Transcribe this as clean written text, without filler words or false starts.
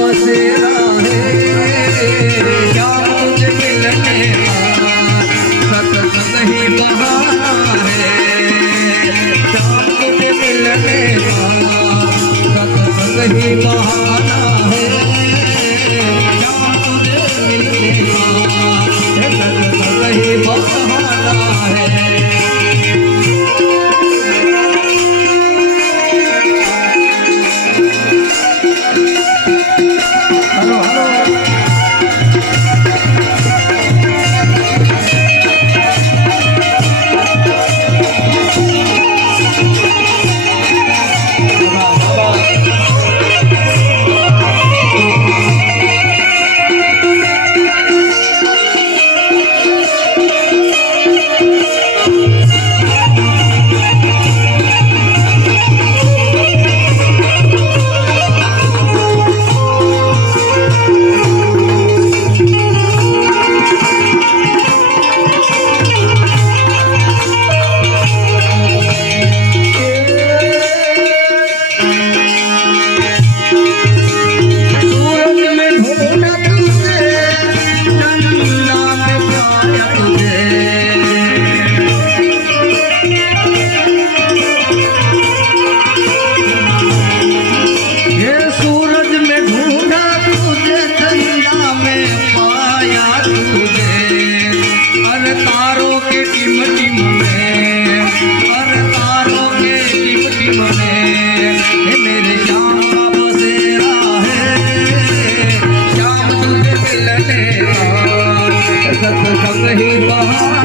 बसेरा है, श्याम तुझे मिलने का सत्संग ही बहाना है, श्याम तुझे मिलने का सत्संग ही बहाना है, श्याम तुझे मिलने का सत्संग ही बहाना है। सत्संग ही बहाना